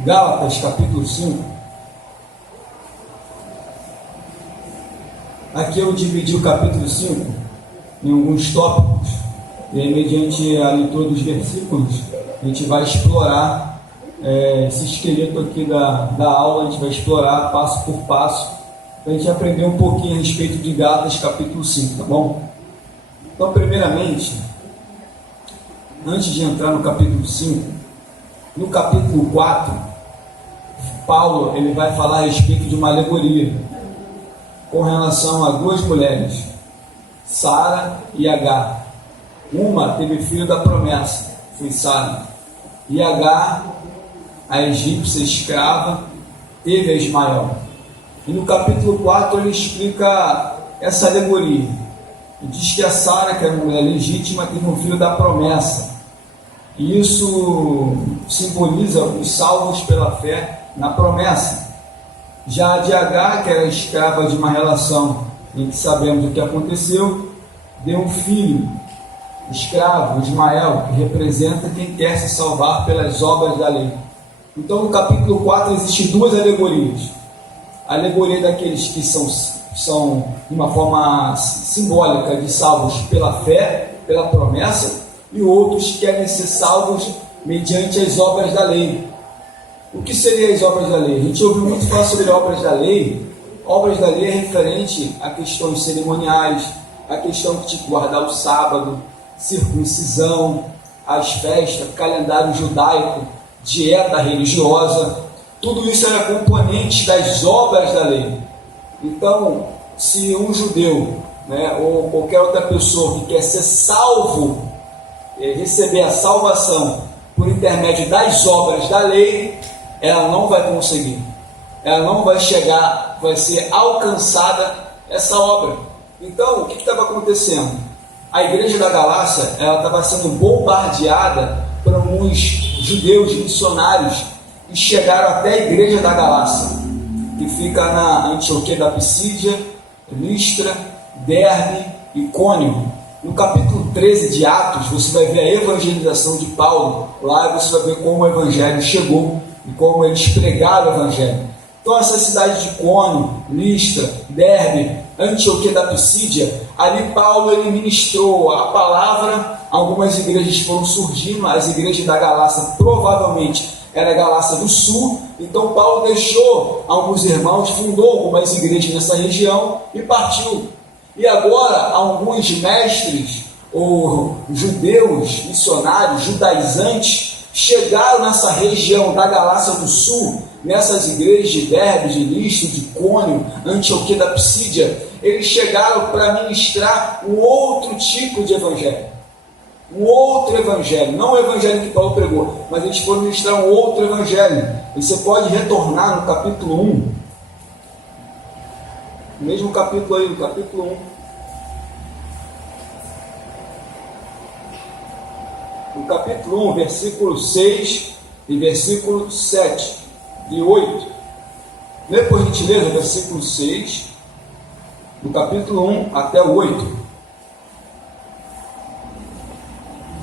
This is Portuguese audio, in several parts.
Gálatas, capítulo 5. Aqui eu dividi o capítulo 5 em alguns tópicos, e aí, mediante a leitura dos versículos, a gente vai explorar esse esqueleto aqui da aula. A gente vai explorar passo por passo, para a gente aprender um pouquinho a respeito de Gálatas, capítulo 5, tá bom? Então, primeiramente, antes de entrar no capítulo 5, no capítulo 4, Paulo ele vai falar a respeito de uma alegoria com relação a duas mulheres, Sara e Agar. Uma teve filho da promessa, foi Sara, e Agar, a egípcia escrava, teve a Ismael. E no capítulo 4 ele explica essa alegoria. Ele diz que a Sara, que era uma mulher legítima, teve um filho da promessa. E isso simboliza os salvos pela fé na promessa. Já a de Agar, que era escrava de uma relação em que sabemos o que aconteceu, deu um filho, escravo, Ismael, que representa quem quer se salvar pelas obras da lei. Então no capítulo 4 existem duas alegorias. A alegoria daqueles que são de uma forma simbólica de salvos pela fé, pela promessa, e outros que querem ser salvos mediante as obras da lei. O que seriam as obras da lei? A gente ouviu muito falar sobre obras da lei. Obras da lei é referente a questões cerimoniais, a questão de guardar o sábado, circuncisão, as festas, calendário judaico, dieta religiosa. Tudo isso era componente das obras da lei. Então, se um judeu, ou qualquer outra pessoa que quer ser salvo, receber a salvação por intermédio das obras da lei, ela não vai conseguir. Ela não vai chegar, vai ser alcançada essa obra. Então, o que estava acontecendo? A igreja da Galácia, ela estava sendo bombardeada por alguns judeus missionários que chegaram até a igreja da Galácia, que fica na Antioquia da Pisídia, Listra, Derbe e Icônio. No capítulo 13 de Atos, você vai ver a evangelização de Paulo. Lá você vai ver como o evangelho chegou e como eles pregaram o evangelho. Então essa cidade de Icônio, Listra, Derbe, Antioquia da Pisídia, ali Paulo ele ministrou a palavra. Algumas igrejas foram surgindo. As igrejas da Galácia provavelmente era a Galácia do Sul. Então Paulo deixou alguns irmãos, fundou algumas igrejas nessa região e partiu. E agora alguns mestres ou judeus, missionários, judaizantes, chegaram nessa região da Galácia do Sul, nessas igrejas de Derbe, de Listra, de Icônio, Antioquia da Pisídia. Eles chegaram para ministrar um outro tipo de evangelho. Um outro evangelho, não o evangelho que Paulo pregou, mas eles foram ministrar um outro evangelho. E você pode retornar no capítulo 1, no mesmo capítulo aí, no capítulo 1. No capítulo 1, versículo 6 e versículo 7 e 8. Lê por gentileza o versículo 6, do capítulo 1 até o 8.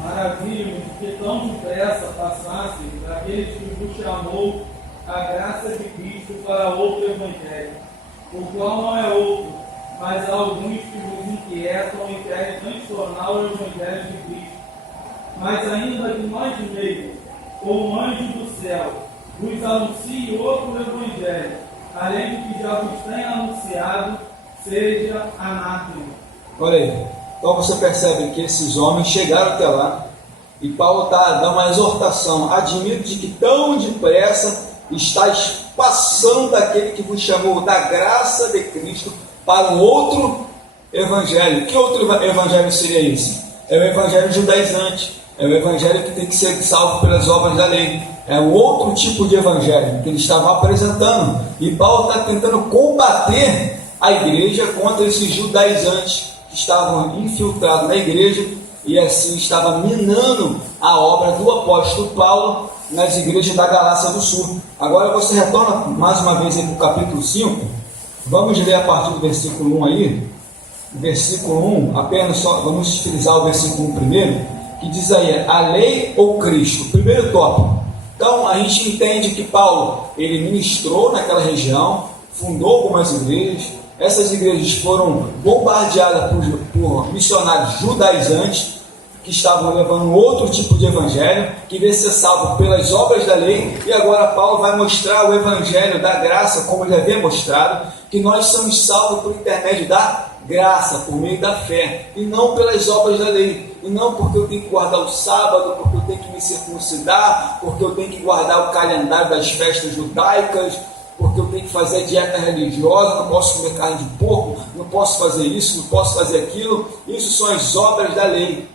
Maravilha-me que tão depressa passasse daqueles que vos chamou a graça de Cristo para outro evangelho, o qual não é outro, mas há alguns que vos inquietam e querem transtornar o evangelho de Cristo. Mas ainda que nós mesmos, como anjo do céu, vos anuncie outro evangelho, além do que já vos tem anunciado, seja anátema. Olha aí. Então você percebe que esses homens chegaram até lá e Paulo está dando uma exortação. Admito de que tão depressa estáis passando daquele que vos chamou da graça de Cristo para um outro evangelho. Que outro evangelho seria esse? É o evangelho judaizante. É o evangelho que tem que ser salvo pelas obras da lei. É um outro tipo de evangelho que eles estavam apresentando. E Paulo está tentando combater a igreja contra esses judaizantes que estavam infiltrados na igreja e assim estava minando a obra do apóstolo Paulo nas igrejas da Galácia do Sul. Agora você retorna mais uma vez para o capítulo 5. Vamos ler a partir do versículo 1 aí. Versículo 1, apenas só, vamos frisar o versículo 1 primeiro, que diz aí, a lei ou Cristo? Primeiro tópico, Então a gente entende que Paulo, ele ministrou naquela região, fundou algumas igrejas. Essas igrejas foram bombardeadas por missionários judaizantes, que estavam levando outro tipo de evangelho, que devia ser salvo pelas obras da lei. E agora Paulo vai mostrar o evangelho da graça, como ele havia mostrado, que nós somos salvos por intermédio da graça, por meio da fé, e não pelas obras da lei, e não porque eu tenho que guardar o sábado, porque eu tenho que me circuncidar, porque eu tenho que guardar o calendário das festas judaicas, porque eu tenho que fazer dieta religiosa, não posso comer carne de porco, não posso fazer isso, não posso fazer aquilo. Isso são as obras da lei.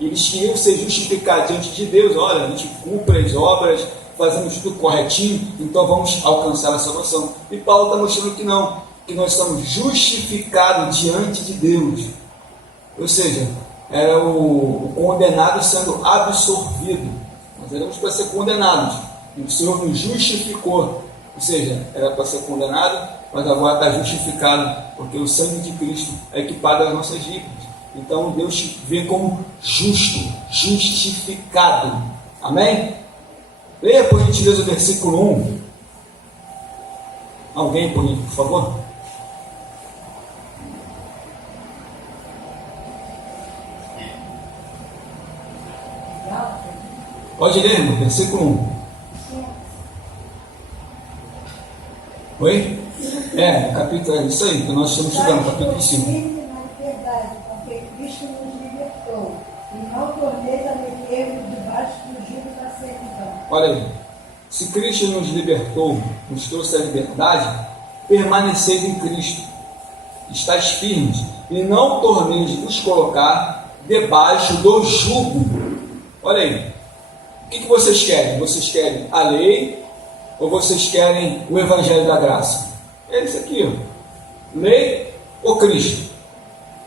Eles queriam ser justificados diante de Deus. Olha, a gente cumpre as obras, fazemos tudo corretinho, então vamos alcançar a salvação. E Paulo está mostrando que não, que nós estamos justificados diante de Deus. Ou seja, era o condenado sendo absorvido. Nós éramos para ser condenados, o Senhor nos justificou. Ou seja, era para ser condenado, mas agora está justificado, porque o sangue de Cristo é que paga as nossas dívidas. Então Deus te vê como justo, justificado. Amém? Leia por gentileza o versículo 1. Alguém, por favor? Pode ler, irmão, versículo 1. Oi? Capítulo, é isso aí, que nós estamos estudando, capítulo 5. Porque Cristo nos libertou, e não torneis a meter-nos debaixo do jugo da servidão. Olha aí, se Cristo nos libertou, nos trouxe a liberdade, permaneceis em Cristo, estáis firmes, e não torneis nos colocar debaixo do jugo. Olha aí, o que vocês querem? Vocês querem a lei ou vocês querem o Evangelho da Graça? É isso aqui, ó. Lei ou Cristo?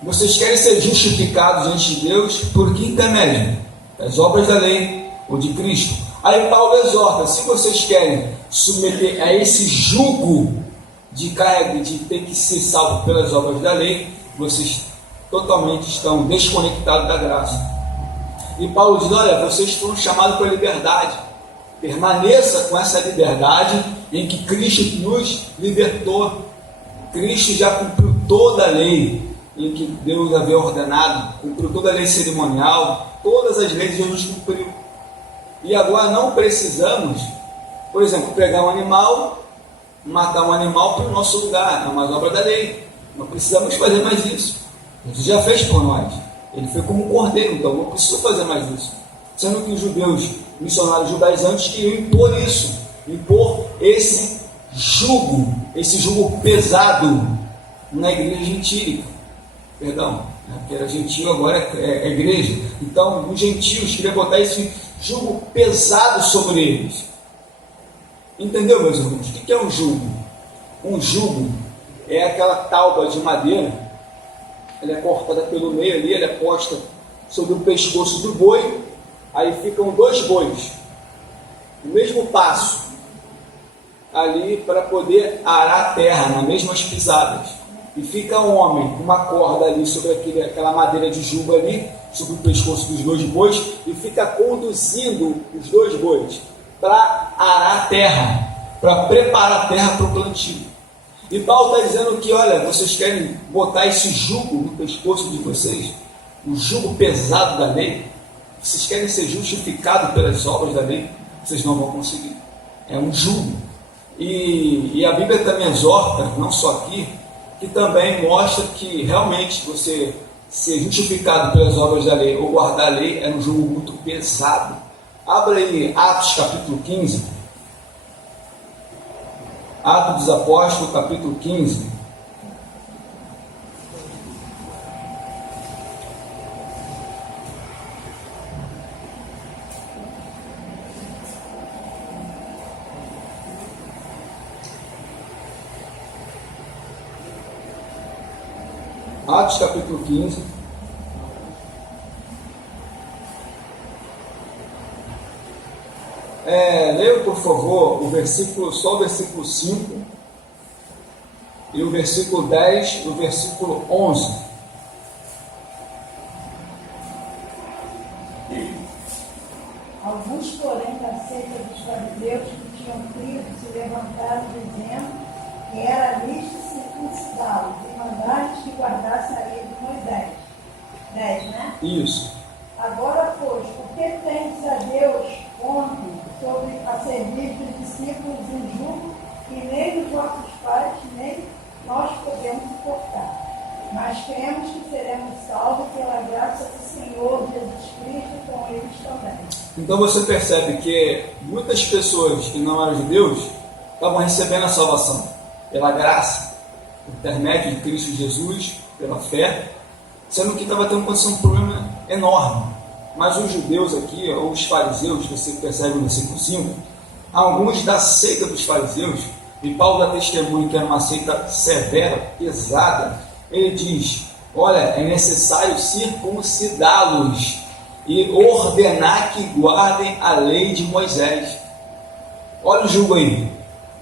Vocês querem ser justificados diante de Deus por que intermédio? Das obras da lei ou de Cristo? Aí Paulo exorta: se vocês querem submeter a esse jugo de carga, de ter que ser salvo pelas obras da lei, vocês totalmente estão desconectados da graça. E Paulo diz: olha, vocês foram chamados para a liberdade. Permaneça com essa liberdade em que Cristo nos libertou. Cristo já cumpriu toda a lei em que Deus havia ordenado, cumpriu toda a lei cerimonial, todas as leis Jesus cumpriu. E agora não precisamos, por exemplo, pegar um animal, matar um animal para o nosso lugar, é uma obra da lei. Não precisamos fazer mais isso. Jesus já fez por nós. Ele foi como um cordeiro, então não precisa fazer mais isso. Sendo que os judeus, missionários judaizantes, queriam impor isso, impor esse jugo pesado na igreja gentílica. Perdão, que era gentil, agora é igreja. Então, os gentios queriam botar esse jugo pesado sobre eles. Entendeu, meus irmãos? O que é um jugo? Um jugo é aquela tauba de madeira, ela é cortada pelo meio ali, ela é posta sobre o pescoço do boi, aí ficam dois bois, no mesmo passo, ali para poder arar a terra, nas mesmas pisadas. E fica um homem com uma corda ali sobre aquela madeira de jugo ali, sobre o pescoço dos dois bois, e fica conduzindo os dois bois para arar a terra, para preparar a terra para o plantio. E Paulo está dizendo que, olha, vocês querem botar esse jugo no pescoço de vocês, o jugo pesado da lei, vocês querem ser justificados pelas obras da lei, vocês não vão conseguir. É um jugo. E a Bíblia também exorta, não só aqui, que também mostra que realmente você ser justificado pelas obras da lei ou guardar a lei é um jugo muito pesado. Abra aí Atos capítulo 15. Atos dos Apóstolos, capítulo 15. Atos capítulo 15. Leia, por favor, só o versículo 5 e o versículo 10 e o versículo 11. Alguns, porém, da seita dos tinham crido se levantaram dizendo que era lícito circuncidá-los e mandar-lhes que guardassem a lei de Moisés. 10, né? Isso. Agora, pois, por que tendes a Deus ontem sobre a servir dos discípulos em jugo que nem os vossos pais, nem nós podemos suportar? Mas cremos que seremos salvos pela graça do Senhor Jesus Cristo com eles também. Então você percebe que muitas pessoas que não eram judeus estavam recebendo a salvação pela graça, por intermédio de Cristo Jesus, pela fé, sendo que estava tendo um problema enorme. Mas os judeus aqui, ou os fariseus, você percebe no versículo 5, alguns da seita dos fariseus, e Paulo dá testemunho que era uma seita severa, pesada, ele diz: olha, é necessário circuncidá-los e ordenar que guardem a lei de Moisés. Olha o jugo aí.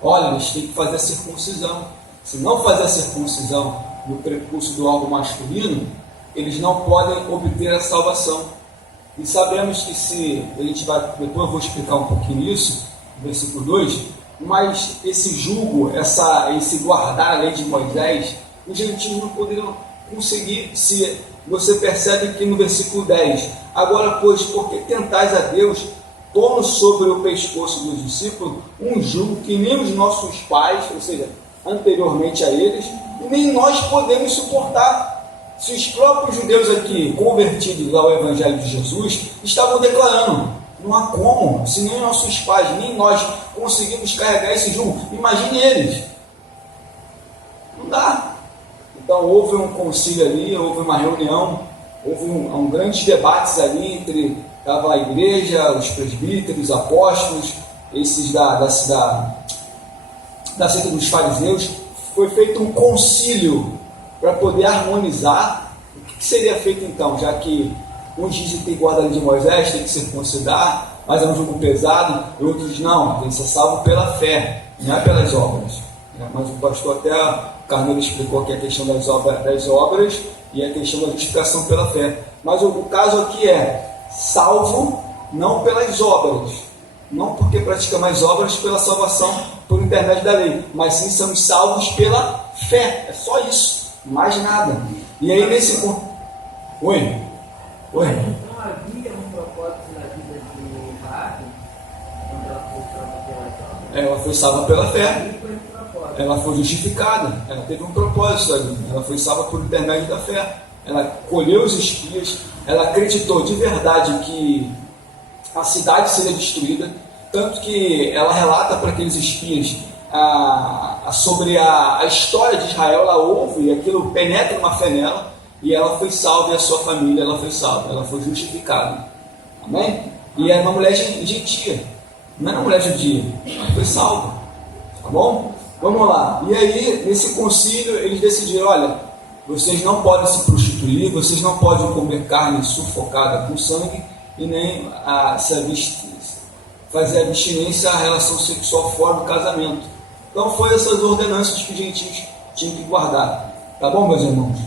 Olha, eles têm que fazer a circuncisão. Se não fazer a circuncisão no prepúcio do órgão masculino, eles não podem obter a salvação. E sabemos que se a gente vai, depois eu vou explicar um pouquinho isso, no versículo 2, mas esse jugo, esse guardar a lei de Moisés, os gentios não poderiam conseguir. Se você percebe que no versículo 10, agora pois, porque tentais a Deus, pondo sobre o pescoço dos discípulos um jugo que nem os nossos pais, ou seja, anteriormente a eles, e nem nós podemos suportar. Se os próprios judeus aqui, convertidos ao Evangelho de Jesus, estavam declarando: não há como, se nem nossos pais, nem nós conseguimos carregar esse jugo, imagine eles. Não dá. Então houve um concílio ali, houve uma reunião, houve grandes debates ali entre a igreja, os presbíteros, os apóstolos, esses da seita dos fariseus. Foi feito um concílio para poder harmonizar. O que seria feito então, já que uns dizem que tem que guardar a lei de Moisés, tem que circuncidar, mas é um jugo pesado, e outros não, tem que ser salvo pela fé, não é pelas obras. Mas o pastor até Carneiro explicou aqui a questão das obras e a questão da justificação pela fé. Mas o caso aqui é salvo não pelas obras, não porque praticamos as obras pela salvação por intermédio da lei, mas sim somos salvos pela fé. É só isso, mais nada. E aí nesse ponto... Oi? Então havia um propósito na vida de Raabe quando ela foi salva pela obra? Ela foi salva pela fé. Ela foi justificada, ela teve um propósito ali, ela foi salva por intermédio da fé. Ela colheu os espias, ela acreditou de verdade que a cidade seria destruída, tanto que ela relata para aqueles espias sobre a história de Israel. Ela ouve e aquilo penetra uma fé nela, e ela foi salva, e a sua família ela foi salva, ela foi justificada. Amém? E era uma mulher gentia, não era uma mulher judia, ela foi salva. Tá bom? Vamos lá. E aí, nesse concílio, eles decidiram: olha, vocês não podem se prostituir, vocês não podem comer carne sufocada com sangue, e nem fazer abstinência à relação sexual fora do casamento. Então, foi essas ordenanças que os gentios tinham que guardar. Tá bom, meus irmãos?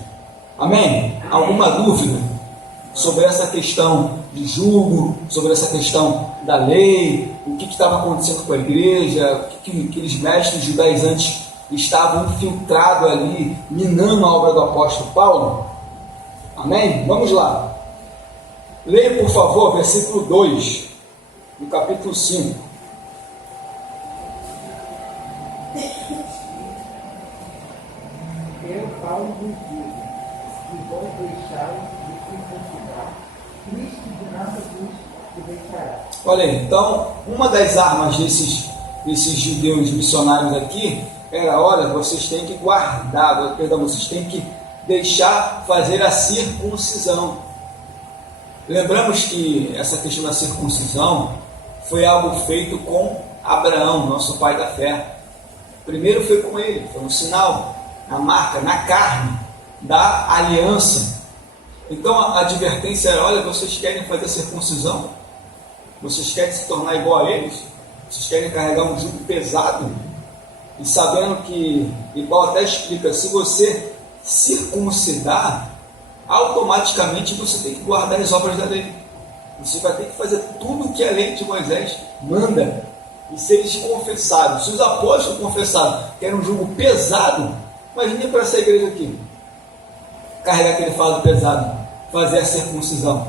Amém? Alguma dúvida sobre essa questão de jugo, sobre essa questão da lei, o que estava acontecendo com a igreja, o que aqueles mestres judaizantes estavam infiltrados ali, minando a obra do apóstolo Paulo? Amém? Vamos lá. Leia, por favor, versículo 2, no capítulo 5. Eu, Paulo, vos digo que vou deixá-los de circuncidar, Cristo de nossa cruz te deixará. Olha aí, então, uma das armas desses judeus missionários aqui era: olha, vocês têm que guardar, vocês têm que deixar fazer a circuncisão. Lembramos que essa questão da circuncisão foi algo feito com Abraão, nosso pai da fé. Primeiro foi com ele, foi um sinal, a marca, na carne da aliança. Então a advertência era: olha, vocês querem fazer a circuncisão? Vocês querem se tornar igual a eles? Vocês querem carregar um jugo pesado? E sabendo que, igual até explica, se você circuncidar, automaticamente você tem que guardar as obras da lei. Você vai ter que fazer tudo o que a lei de Moisés manda. E se eles confessaram, se os apóstolos confessaram que era um jugo pesado, imagine para essa igreja aqui, carregar aquele fardo pesado, fazer a circuncisão,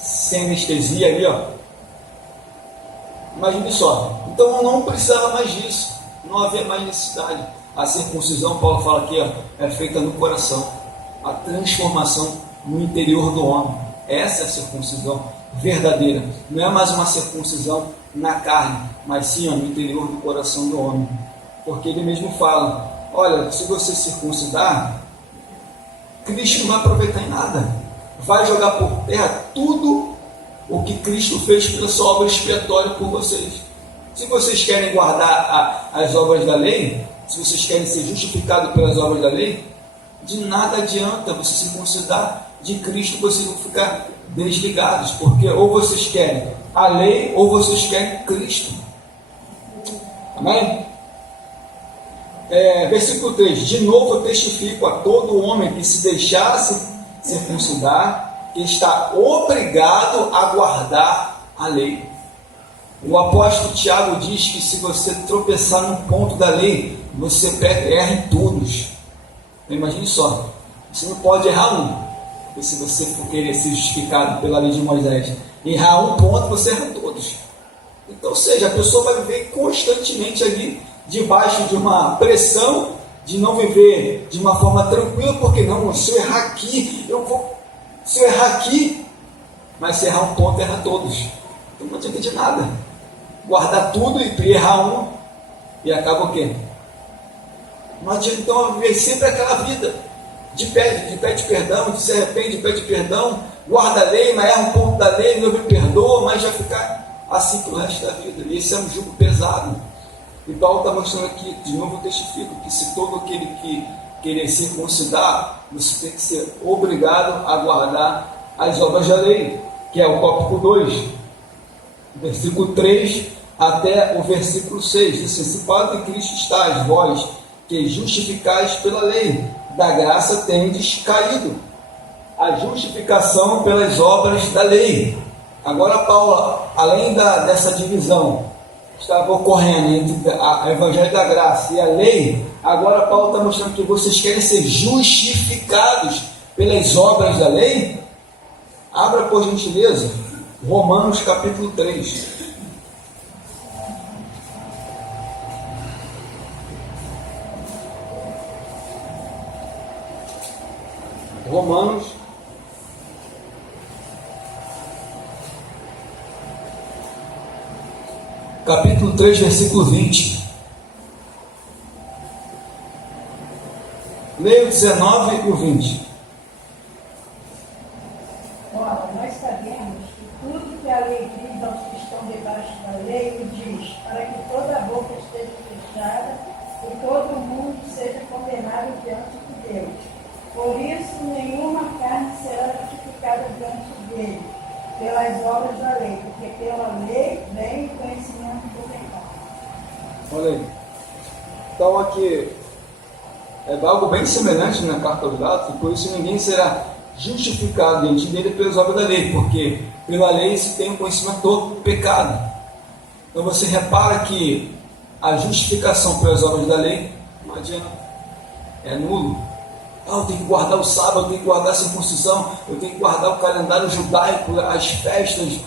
sem anestesia ali, ó. Imagine só. Então não precisava mais disso, não havia mais necessidade. A circuncisão, Paulo fala aqui, ó, é feita no coração, a transformação no interior do homem. Essa é a circuncisão verdadeira. Não é mais uma circuncisão na carne, mas sim, ó, no interior do coração do homem. Porque ele mesmo fala, olha, se você circuncidar, Cristo não vai aproveitar em nada, vai jogar por terra tudo o que Cristo fez pela sua obra expiatória por vocês. Se vocês querem guardar as obras da lei, se vocês querem ser justificados pelas obras da lei, de nada adianta você circuncidar. De Cristo vocês vão ficar desligados, porque ou vocês querem a lei ou vocês querem Cristo. Amém? Versículo 3: de novo eu testifico a todo homem que se deixasse circuncidar, que está obrigado a guardar a lei. O apóstolo Tiago diz que se você tropeçar num ponto da lei, você erra em todos. Imagine só, você não pode errar um. Porque se você for querer ser justificado pela lei de Moisés, errar um ponto, você erra todos. Então, ou seja, a pessoa vai viver constantemente ali, debaixo de uma pressão, de não viver de uma forma tranquila, porque não, se eu errar aqui, se eu errar aqui, mas se errar um ponto, erra todos. Então não adianta de nada. Guardar tudo e errar um, e acaba o quê? Não adianta então viver sempre aquela vida de pede perdão, de se arrepende, pede perdão, guarda a lei, mas erra um ponto da lei, não me perdoa, mas já ficar assim pelo resto da vida. E esse é um jugo pesado. E Paulo está mostrando aqui, de novo eu testifico, que se todo aquele que querer circuncidar, você tem que ser obrigado a guardar as obras da lei, que é o tópico 2, versículo 3 até o versículo 6. Diz assim: se para de Cristo estáis vós, que justificais pela lei, da graça tendes caído. A justificação pelas obras da lei. Agora Paulo, além dessa divisão que estava ocorrendo entre o Evangelho da Graça e a lei, agora Paulo está mostrando que vocês querem ser justificados pelas obras da lei. Abra por gentileza Romanos capítulo 3. Romanos capítulo 3, versículo 20. Leia o 19 e o 20. Ora, nós sabemos que tudo que a lei diz aos que estão debaixo da lei, o diz, para que toda a boca esteja fechada e todo mundo seja condenado diante de Deus. Por isso, nenhuma carne será justificada diante dele, pelas obras da lei, porque pela lei vem o conhecimento do pecado. Olha aí. Então aqui é algo bem semelhante na carta aos Gálatas, por isso ninguém será justificado diante dele pelas obras da lei, porque pela lei se tem o conhecimento do pecado. Então você repara que a justificação pelas obras da lei não adianta, é nulo. Eu tenho que guardar o sábado, eu tenho que guardar a circuncisão, eu tenho que guardar o calendário judaico, as festas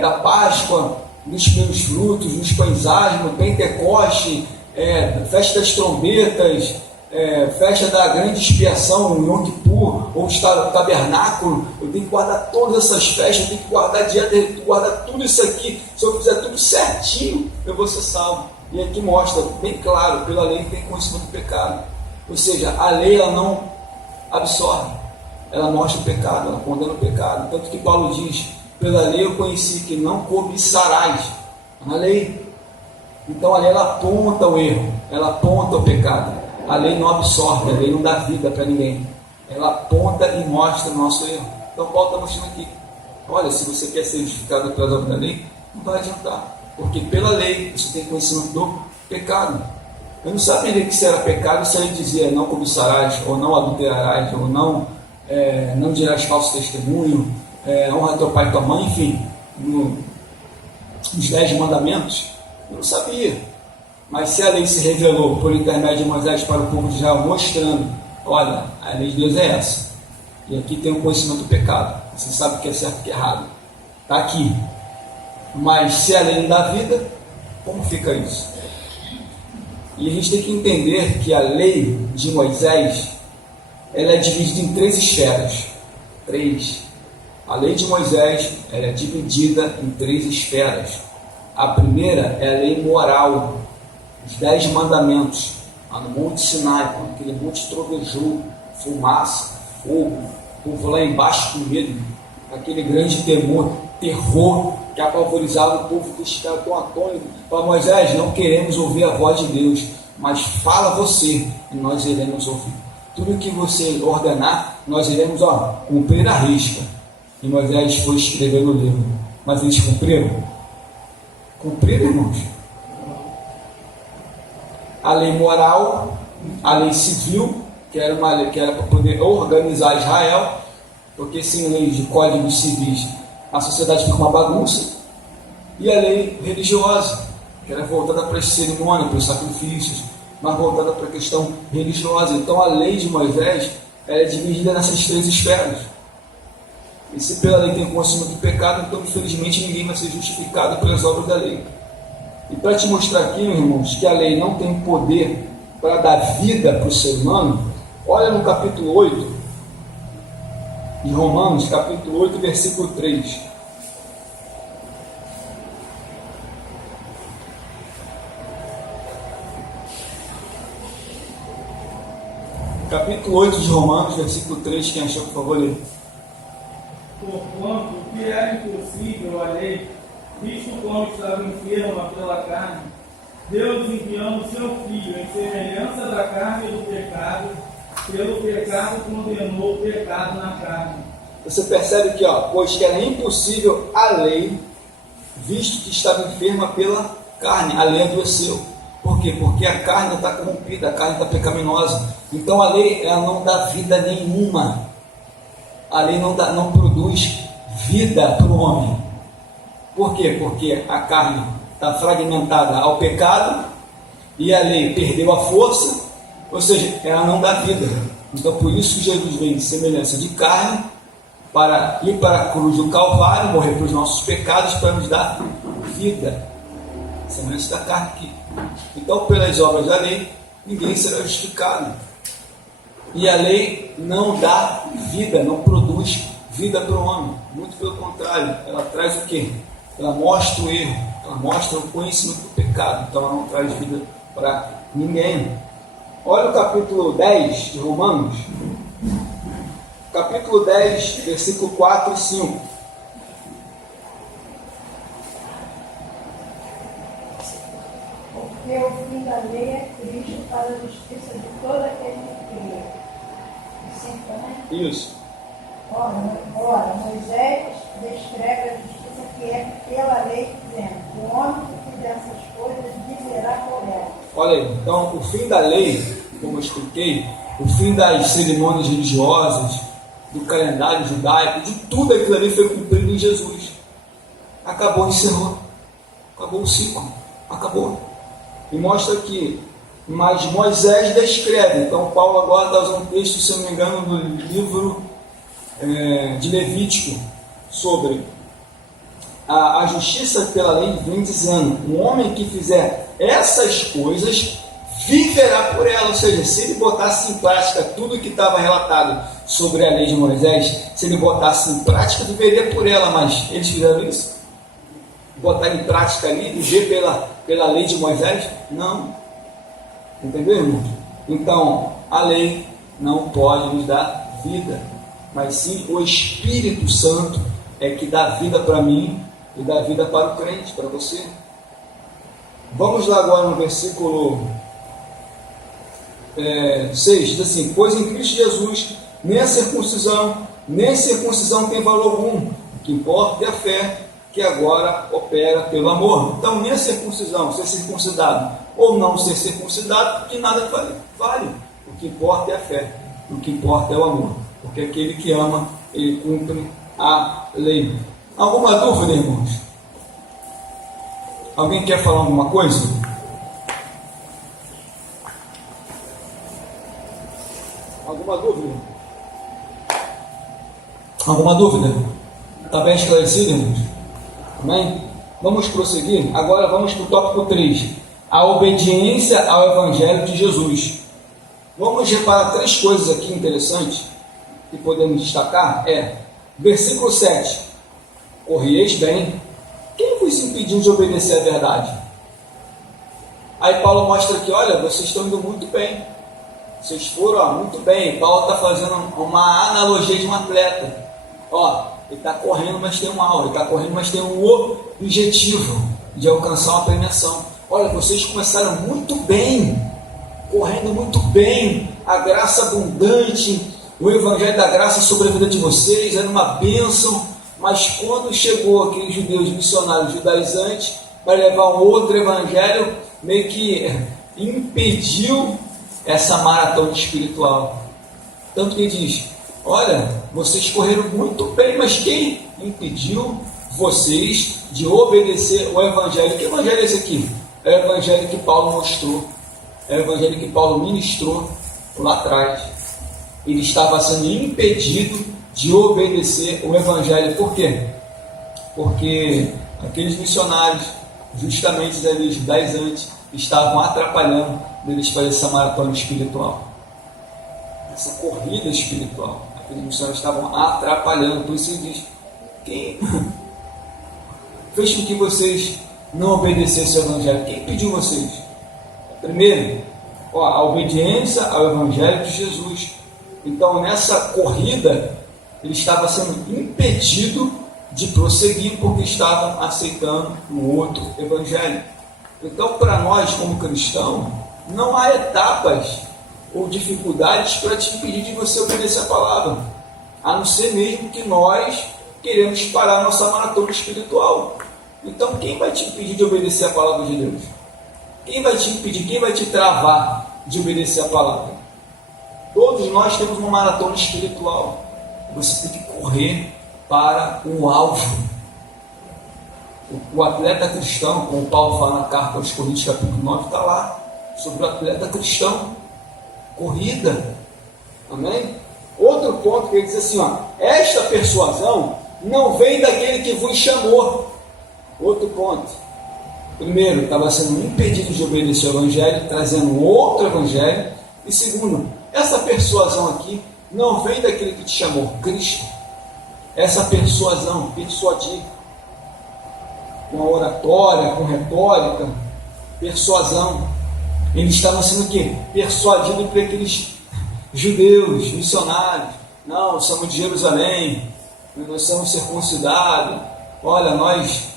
da Páscoa, dos primeiros frutos, dos pães asmos, Pentecoste, festa das trombetas, festa da grande expiação, o Yom Kippur, ou o tabernáculo. Eu tenho que guardar todas essas festas, eu tenho que guardar a dieta, eu tenho que guardar tudo isso aqui. Se eu fizer tudo certinho, eu vou ser salvo. E aqui mostra bem claro, pela lei tem conhecimento do pecado. Ou seja, a lei ela não absorve, ela mostra o pecado, ela condena o pecado. Tanto que Paulo diz: pela lei eu conheci que não cobiçarás. Na lei. Então a lei ela aponta o erro, ela aponta o pecado. A lei não absorve, a lei não dá vida para ninguém. Ela aponta e mostra o nosso erro. Então Paulo está mostrando aqui: olha, se você quer ser justificado pelas obras da lei, não vai adiantar, porque pela lei você tem conhecimento do pecado. Eu não saberia que se era pecado se ele dizia não cobiçarás, ou não adulterarás, ou não dirás falso testemunho, honra teu pai e tua mãe, enfim. os 10 mandamentos? Eu não sabia. Mas se a lei se revelou por intermédio de Moisés para o povo de Israel, mostrando, olha, a lei de Deus é essa. E aqui tem o conhecimento do pecado. Você sabe o que é certo e o que é errado. Está aqui. Mas se a lei não dá vida, como fica isso? E a gente tem que entender que a lei de Moisés, ela é dividida em 3 esferas. 3. A lei de Moisés, ela é dividida em 3 esferas. A primeira é a lei moral, os 10 mandamentos, lá no Monte Sinai, quando aquele monte trovejou, fumaça, fogo, o povo lá embaixo com medo, aquele grande terror que apavorizava o povo, que estava tão atônito. Para Moisés, não queremos ouvir a voz de Deus, mas fala você e nós iremos ouvir. Tudo que você ordenar, nós iremos cumprir a risca. E Moisés foi escrever no livro. Mas eles cumpriram? Cumpriram, irmãos? A lei moral, a lei civil, que era uma lei que era para poder organizar Israel, porque sem leis de códigos civis a sociedade fica uma bagunça. E a lei religiosa, que era voltada para as cerimônias, para os sacrifícios, mas voltada para a questão religiosa. Então a lei de Moisés é dividida nessas 3 esferas. E se pela lei tem conhecimento do pecado, então infelizmente ninguém vai ser justificado pelas obras da lei. E para te mostrar aqui, meus irmãos, que a lei não tem poder para dar vida para o ser humano, olha no capítulo 8 de Romanos, capítulo 8, versículo 3. Capítulo 8 de Romanos, versículo 3, quem achou, por favor, lê. Porquanto o que era impossível à lei, visto como estava enferma pela carne, Deus enviando seu Filho em semelhança da carne e do pecado, pelo pecado condenou o pecado na carne. Você percebe que, pois que era impossível a lei, visto que estava enferma pela carne, a lei adoeceu. Por quê? Porque a carne está corrompida, a carne está pecaminosa. Então a lei, ela não dá vida nenhuma. A lei não produz vida para o homem. Por quê? Porque a carne está fragmentada ao pecado e a lei perdeu a força, ou seja, ela não dá vida. Então por isso que Jesus veio em semelhança de carne para ir para a cruz do Calvário, morrer para os nossos pecados, para nos dar vida. Semelhança da carne aqui. Então pelas obras da lei, ninguém será justificado. E a lei não dá vida, não produz vida para o homem. Muito pelo contrário, ela traz o quê? Ela mostra o erro, ela mostra o conhecimento do pecado. Então ela não traz vida para ninguém. Olha o capítulo 10 de Romanos. Capítulo 10, versículo 4 e 5. Porque o fim da lei é Cristo para a justiça de todo aquele que crê. Assim também? Isso. Ora, Moisés descreve a justiça que é pela lei, dizendo: o homem que fizer essas coisas viverá por ela. Olha aí, então o fim da lei, como eu expliquei, o fim das cerimônias religiosas, do calendário judaico, de tudo aquilo ali foi cumprido em Jesus. Acabou, encerrou. Acabou o ciclo. Acabou. E mostra que, mas Moisés descreve. Então Paulo agora está usando um texto, se eu não me engano, do livro de Levítico, sobre a justiça pela lei, vem dizendo: um homem que fizer essas coisas viverá por ela. Ou seja, se ele botasse em prática tudo que estava relatado sobre a lei de Moisés, se ele botasse em prática, viveria por ela. Mas eles fizeram isso? Botar em prática ali, viver pela lei de Moisés? Não. Entendeu, irmão? Então, a lei não pode nos dar vida, mas sim o Espírito Santo é que dá vida para mim e dá vida para o crente, para você. Vamos lá agora no versículo 6, diz assim: pois em Cristo Jesus nem a circuncisão, nem a circuncisão tem valor algum, o que importa é a fé que agora opera pelo amor. Então nem a circuncisão, ser circuncidado ou não ser circuncidado, de nada vale. O que importa é a fé, o que importa é o amor, porque aquele que ama, ele cumpre a lei. Alguma dúvida, irmãos? Alguém quer falar alguma coisa? Alguma dúvida? Alguma dúvida? Está bem esclarecido, irmãos? Amém? Vamos prosseguir. Agora vamos para o tópico 3. A obediência ao Evangelho de Jesus. Vamos reparar 3 coisas aqui interessantes que podemos destacar. Versículo 7. Corrieis bem. Quem vos impediu de obedecer à verdade? Aí Paulo mostra que, olha, vocês estão indo muito bem. Vocês foram muito bem. Paulo está fazendo uma analogia de um atleta. Ele está correndo, mas tem uma aula. Ele está correndo, mas tem um objetivo de alcançar uma premiação. Olha, vocês começaram muito bem, correndo muito bem, a graça abundante, o Evangelho da graça sobre a vida de vocês, era uma bênção, mas quando chegou aqueles judeus missionários judaizantes para levar um outro Evangelho, meio que impediu essa maratona espiritual. Tanto que diz, olha, vocês correram muito bem, mas quem impediu vocês de obedecer o Evangelho? Que Evangelho é esse aqui? É o Evangelho que Paulo mostrou, é o Evangelho que Paulo ministrou lá atrás. Ele estava sendo impedido de obedecer o Evangelho. Por quê? Porque aqueles missionários, justamente ali judaizantes, estavam atrapalhando eles para essa maratona espiritual, essa corrida espiritual. Aqueles missionários estavam atrapalhando. Por isso ele diz, quem fez com que vocês não obedecessem ao Evangelho? Quem pediu vocês? Primeiro, a obediência ao Evangelho de Jesus. Então, nessa corrida, ele estava sendo impedido de prosseguir porque estavam aceitando um outro Evangelho. Então, para nós, como cristãos, não há etapas ou dificuldades para te impedir de você obedecer a palavra, a não ser mesmo que nós queremos parar a nossa maratona espiritual. Então, quem vai te impedir de obedecer a palavra de Deus? Quem vai te impedir, quem vai te travar de obedecer a palavra? Todos nós temos uma maratona espiritual. Você tem que correr para o alvo. O atleta cristão, como Paulo fala na carta aos Coríntios, capítulo 9, está lá, sobre o atleta cristão. Corrida. Amém? Outro ponto que ele diz assim, esta persuasão não vem daquele que vos chamou. Outro ponto. Primeiro, estava sendo impedido de obedecer ao Evangelho, trazendo outro Evangelho. E segundo, essa persuasão aqui não vem daquele que te chamou, Cristo. Essa persuasão, persuadir, com oratória, com retórica, persuasão. Eles estavam sendo o quê? Persuadidos por aqueles judeus, missionários. Não, somos de Jerusalém, nós somos circuncidados. Olha, nós,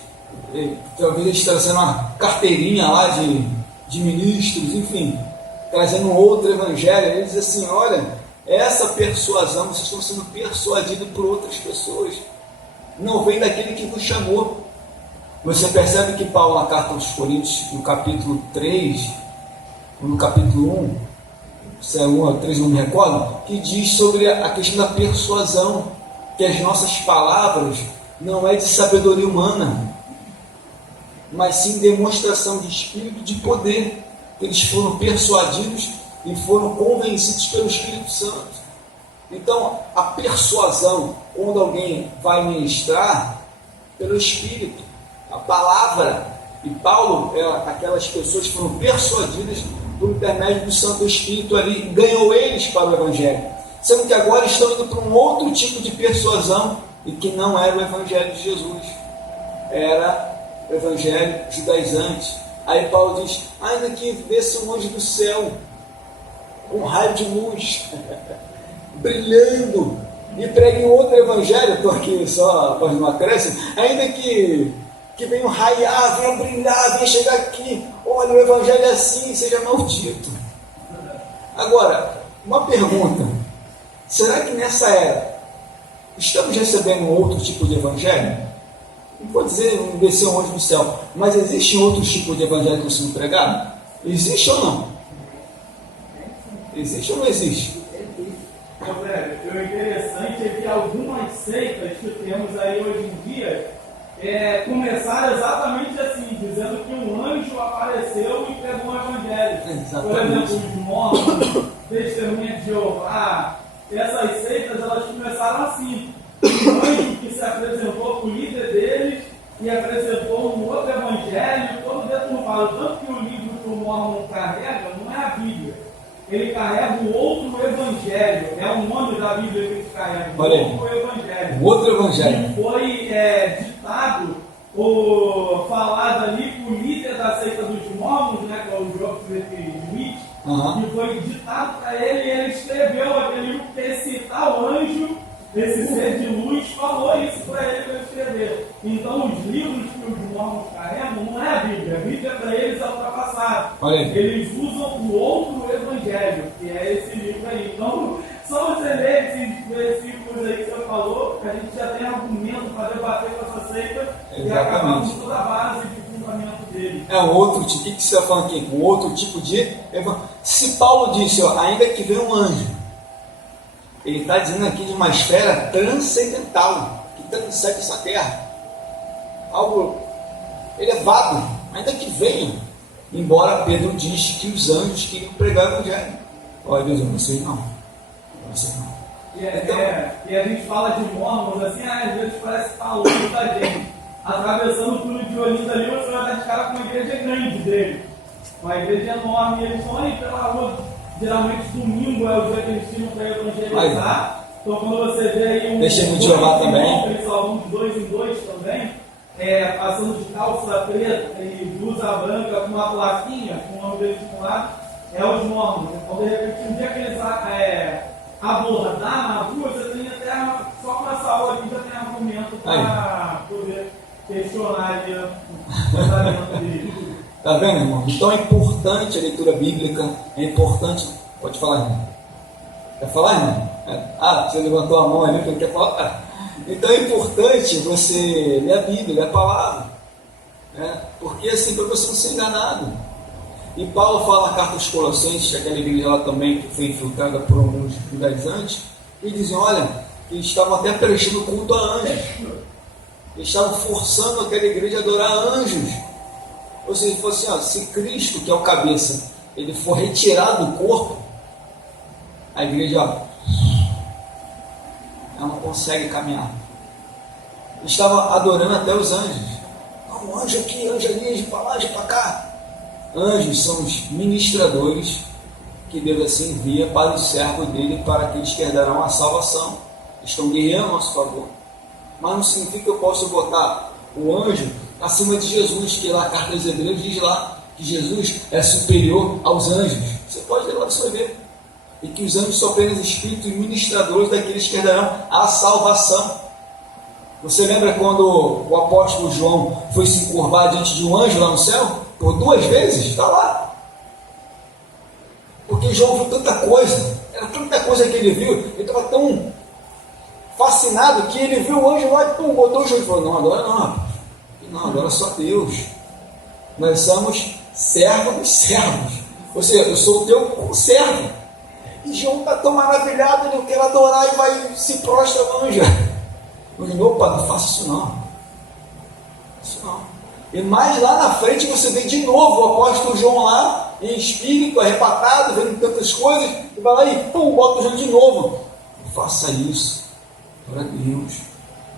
talvez eles trazendo uma carteirinha lá de ministros, enfim, trazendo um outro evangelho. Ele diz assim, olha, essa persuasão, vocês estão sendo persuadidos por outras pessoas, não vem daquele que vos chamou. Você percebe que Paulo, na carta aos Coríntios, no capítulo 3, no capítulo 1, se é 1 ou 3, não me recordo, que diz sobre a questão da persuasão, que as nossas palavras não é de sabedoria humana, mas sim demonstração de espírito de poder. Eles foram persuadidos e foram convencidos pelo Espírito Santo. Então, a persuasão, quando alguém vai ministrar, pelo Espírito, a palavra. E Paulo, aquelas pessoas foram persuadidas por intermédio do Santo Espírito ali, e ganhou eles para o Evangelho. Sendo que agora estão indo para um outro tipo de persuasão, e que não era o Evangelho de Jesus, era o Evangelho judaizante. Aí Paulo diz, ainda que viesse um anjo do céu, com um raio de luz, brilhando, e pregue outro Evangelho, estou aqui só fazendo uma acréscimo, ainda que venha raiar, venha brilhar, venha chegar aqui, olha, o Evangelho é assim, seja maldito. Agora, uma pergunta, será que nessa era, estamos recebendo outro tipo de Evangelho? Não vou dizer, não descer um anjo do céu, mas existe outro tipo de Evangelho que está sendo pregado? Existe ou não? Existe ou não existe? Então, velho, o interessante é que algumas seitas que temos aí hoje em dia, começaram exatamente assim, dizendo que um anjo apareceu e pregou o evangelho. Por exemplo, os mormons, Testemunha de Jeová, essas seitas, elas começaram assim. Um anjo que se apresentou para o líder deles e apresentou um outro evangelho, todo deturpado. Tanto que o livro que o mormon carrega não é a Bíblia. Ele carrega o outro evangelho. É o nome da Bíblia que ele carrega. O outro evangelho. O outro evangelho. Que foi ditado ou falado ali por líder da seita dos mormons, né, que é o Joseph Smith, que foi ditado para ele, e ele escreveu aquele livro, que esse tal anjo, esse ser de luz, falou isso para ele para escrever. Então os livros que os mormons carregam não é a Bíblia para eles é ultrapassado. Eles usam o outro evangelho, que é esse livro aí. Então, só você ler esses versículos aí que você falou, que a gente já tem argumento para debater com essa seita e acabar com toda a base de fundamento dele. É um outro tipo, o que você está falando aqui? Um outro tipo de evangelho. Se Paulo disse, ó, ainda que venha um anjo, ele está dizendo aqui de uma esfera transcendental, que transcende essa terra. Algo elevado, ainda que venha. Embora Pedro disse que os anjos queriam pregar o evangelho. Olha, Deus, vocês não. Vocês não. E a gente fala de mormons assim, às vezes parece que está longe da gente. Atravessando o túnel de Olinda ali, você vai dar de cara com uma igreja grande dele. Uma igreja enorme, e eles vão ali pela rua. Geralmente domingo é o dia que eles tiram para evangelizar. Então quando você vê aí Testemunho de Jeová também. Eles salvam de 2 em 2 também, passando de calça preta e blusa branca com uma plaquinha, com o nome deles de um lado, é os mormons. Então de repente um dia que eles abordar na rua, você tem até, só com essa aula aqui já tem argumento para poder questionar ali o pensamento dele. Está vendo, irmão? Então é importante a leitura bíblica, é importante. Pode falar, irmão. Quer falar, irmão? Você levantou a mão ali, que quer falar. Então é importante você ler a Bíblia, ler a palavra. Porque assim, para você não ser enganado. E Paulo fala na carta aos Colossenses, aquela igreja lá também que foi infiltrada por alguns judaizantes, e dizem, olha, que estavam até prestando culto a anjos. Eles estavam forçando aquela igreja a adorar anjos. Ou seja, ele falou assim, ó, se Cristo, que é o cabeça, ele for retirado do corpo, a igreja ela não consegue caminhar. Eles estavam adorando até os anjos. Não, anjo aqui, anjo ali, anjo para lá, anjo para cá. Anjos são os ministradores que Deus assim envia para os servos dele, para aqueles que herdarão a salvação. Estão guerreando a nosso favor. Mas não significa que eu possa botar o anjo acima de Jesus, que lá a carta dos Hebreus diz lá que Jesus é superior aos anjos. Você pode ler lá, você vai ver. E que os anjos são apenas espíritos ministradores daqueles que herdarão a salvação. Você lembra quando o apóstolo João foi se encurvar diante de um anjo lá no céu? Por 2 vezes? Está lá. Porque João viu tanta coisa. Era tanta coisa que ele viu. Ele estava tão fascinado que ele viu o anjo lá e botou o joelho e falou, não, agora não, rapaz. Não, agora só Deus. Nós somos servos dos servos. Ou seja, eu sou o teu servo. E João está tão maravilhado, ele quer adorar e vai se prostra ao anjo. Eu digo, opa, não faça isso não. Isso não. E mais lá na frente você vê de novo o apóstolo João lá, em espírito, arrebatado, vendo tantas coisas, e vai lá e bota o João de novo. Não faça isso. Para Deus.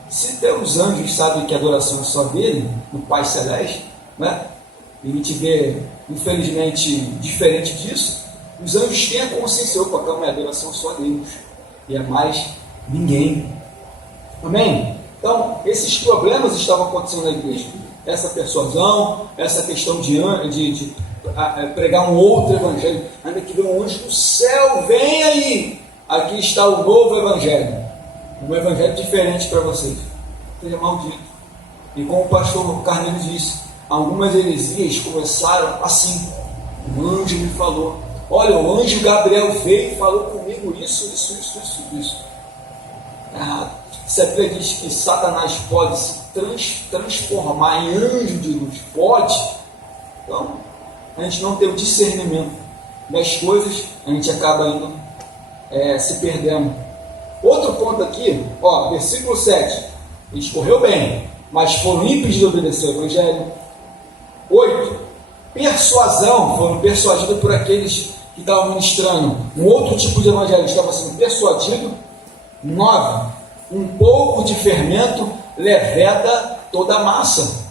Se até os anjos sabem que a adoração é só dele, no Pai Celeste, né? E a gente vê, infelizmente, diferente disso, os anjos têm a consciência, opa, calma, a adoração é só a Deus. E é mais ninguém. Amém? Então, esses problemas estavam acontecendo na igreja. Essa persuasão, essa questão de pregar um outro evangelho. Ainda que venha um anjo do céu, vem aí. Aqui está o novo evangelho. Um evangelho diferente para vocês. Seja maldito. E como o pastor Carneiro disse, algumas heresias começaram assim. Um anjo me falou. Olha, o anjo Gabriel veio e falou comigo isso. Errado. Se a Bíblia diz que Satanás pode se transformar em anjo de luz, pode. Então, a gente não tem o discernimento das coisas, a gente acaba indo se perdendo. Outro ponto aqui, ó, versículo 7. Ele escorreu bem. mas foram ímpios de obedecer ao Evangelho. 8. Persuasão, foram persuadidos por aqueles que estavam ministrando um outro tipo de evangelho, estava sendo persuadido. 9. Um pouco de fermento leveda toda a massa.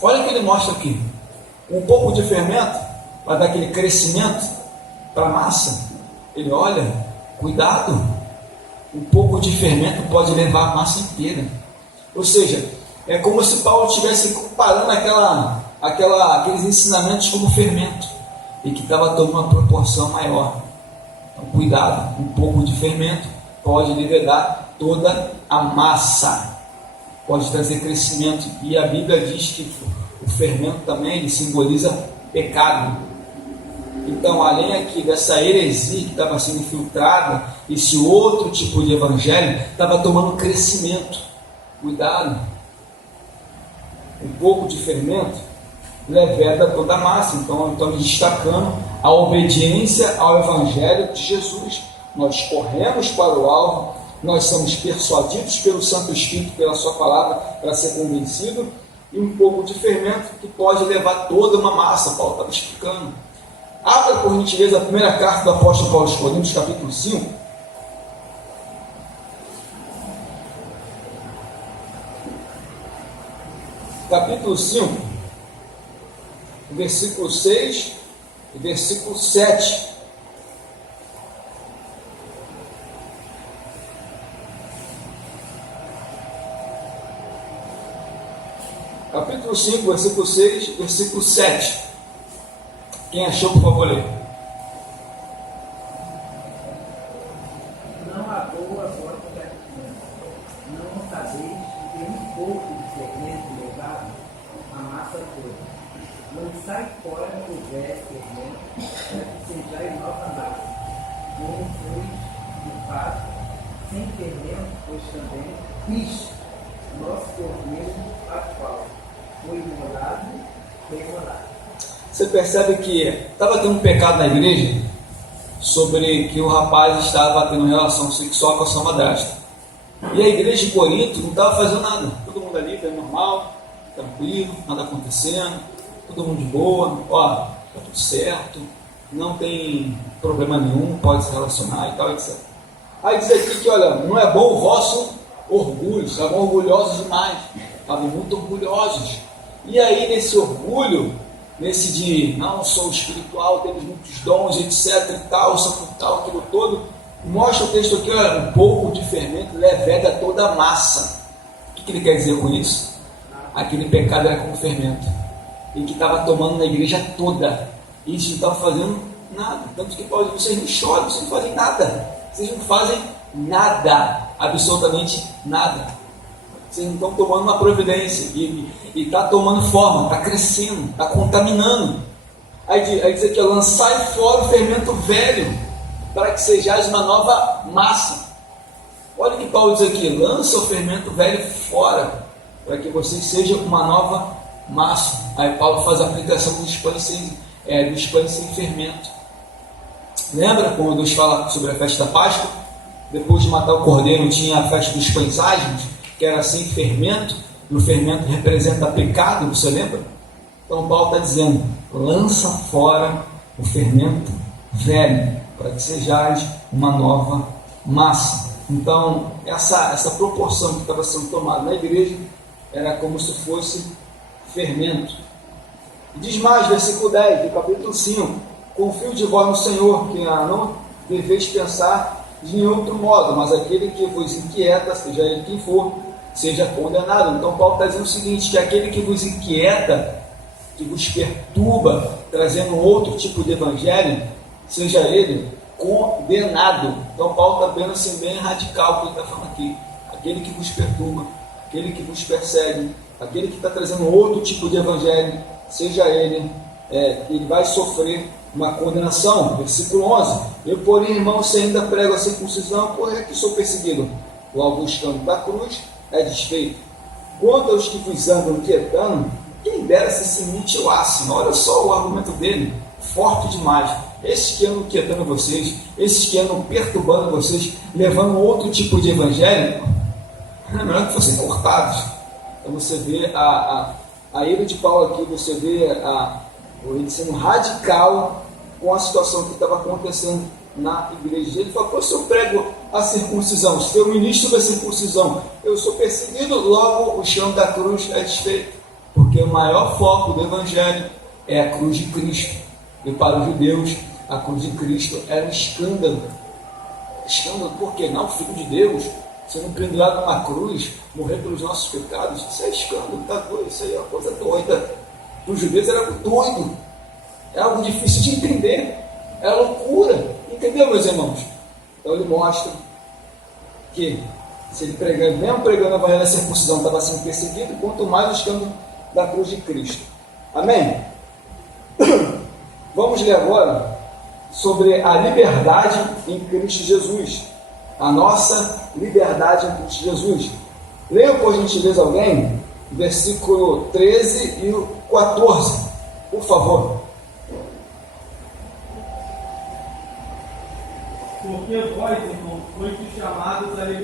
Olha o que ele mostra aqui. Um pouco de fermento vai dar aquele crescimento para a massa. Ele olha, cuidado, um pouco de fermento pode levar a massa inteira. Ou seja, é como se Paulo estivesse comparando aqueles ensinamentos como fermento, e que estava tomando uma proporção maior. Então, cuidado, um pouco de fermento pode levedar toda a massa, pode trazer crescimento. E a Bíblia diz que o fermento também ele simboliza pecado. Então, além aqui dessa heresia que estava sendo infiltrada, esse outro tipo de evangelho estava tomando crescimento. Cuidado, um pouco de fermento leveda toda a massa. Então, estamos destacando a obediência ao Evangelho de Jesus. Nós corremos para o alvo, nós somos persuadidos pelo Santo Espírito, pela sua palavra, para ser convencido, e um pouco de fermento que pode levar toda uma massa. Paulo estava explicando. Abra, por gentileza, a primeira carta do apóstolo Paulo aos Coríntios, capítulo 5. Capítulo 5. Versículo 6 e versículo 7. Capítulo 5, versículo 6, versículo 7. Quem achou, por favor, lê. Não há boa vossa gratidão. Não sabeis que um pouco de fermento levado a massa toda. Lançai fora o velho fermento, para que sejais nova massa. Como sois, de fato, sem fermento, pois também Cristo, nosso cordeiro pascual, foi imolado, foi imolado. Você percebe que estava tendo um pecado na igreja sobre que o rapaz estava tendo relação sexual com a sua madrasta. E a igreja de Corinto não estava fazendo nada. Todo mundo ali, bem normal, tranquilo, nada acontecendo, todo mundo de boa, ó, está tudo certo, não tem problema nenhum, pode se relacionar e tal, etc. Aí diz aqui que, olha, não é bom o vosso orgulho, estavam orgulhosos demais, estavam muito orgulhosos. E aí nesse orgulho, nesse de não sou espiritual, temos muitos dons, etc e tal, sou tal, aquilo todo, mostra o texto aqui, olha, um pouco de fermento leveda toda a massa. O que ele quer dizer com isso? Aquele pecado era como fermento, e que estava tomando na igreja toda, e eles não estavam fazendo nada. Tanto que Paulo diz, vocês não choram, vocês não fazem nada, vocês não fazem nada, absolutamente nada. Vocês não estão tomando uma providência, e está tomando forma, está crescendo, está contaminando. Aí diz aqui, lançai fora o fermento velho, para que sejais uma nova massa. Olha o que Paulo diz aqui, lança o fermento velho fora, para que vocês sejam uma nova massa. Aí Paulo faz a aplicação dos pães sem fermento. Lembra quando Deus fala sobre a festa da Páscoa? Depois de matar o cordeiro, tinha a festa dos pães asmos, que era sem fermento, e o fermento representa pecado, você lembra? Então Paulo está dizendo, lança fora o fermento velho, para que sejais uma nova massa. Então, essa proporção que estava sendo tomada na igreja, era como se fosse fermento. Diz mais, versículo 10, do capítulo 5, confio de vós no Senhor, que não deveis pensar de outro modo, mas aquele que vos inquieta, seja ele quem for, seja condenado. Então Paulo está dizendo o seguinte, que aquele que vos inquieta, que vos perturba, trazendo outro tipo de evangelho, seja ele condenado. Então Paulo está vendo assim, bem radical o que ele está falando aqui. Aquele que vos perturba, aquele que vos persegue, aquele que está trazendo outro tipo de evangelho, seja ele, ele vai sofrer uma condenação. Versículo 11, eu porém, irmão, se ainda prego a circuncisão, por que sou perseguido? O Augustano da cruz é desfeito. Quanto aos que vos andam inquietando, quem dera se mutilassem. Olha só o argumento dele, forte demais. Esses que andam inquietando vocês, esses que andam perturbando vocês, levando outro tipo de evangelho, é melhor que fossem cortados. Você vê a ira de Paulo aqui, você vê ele sendo radical com a situação que estava acontecendo na igreja. Ele falou: se eu prego a circuncisão, se eu ministro da circuncisão, eu sou perseguido, logo o chão da cruz é desfeito. Porque o maior foco do Evangelho é a cruz de Cristo. E para os judeus, a cruz de Cristo era um escândalo. Escândalo porque não, Filho de Deus, sendo pendurado numa cruz, morrer pelos nossos pecados, isso é escândalo, tá doido, isso aí é uma coisa doida. Para os judeus era algo doido, é algo difícil de entender, é loucura, entendeu, meus irmãos? Então ele mostra que se ele pregando, mesmo pregando a evangelho da circuncisão, estava sendo perseguido, quanto mais o escândalo da cruz de Cristo. Amém? Vamos ler agora sobre a liberdade em Cristo Jesus. A nossa liberdade em Cristo Jesus. Leia, por gentileza, alguém, versículo 13 e 14, por favor. Porque vós, irmãos, fostes chamados à liberdade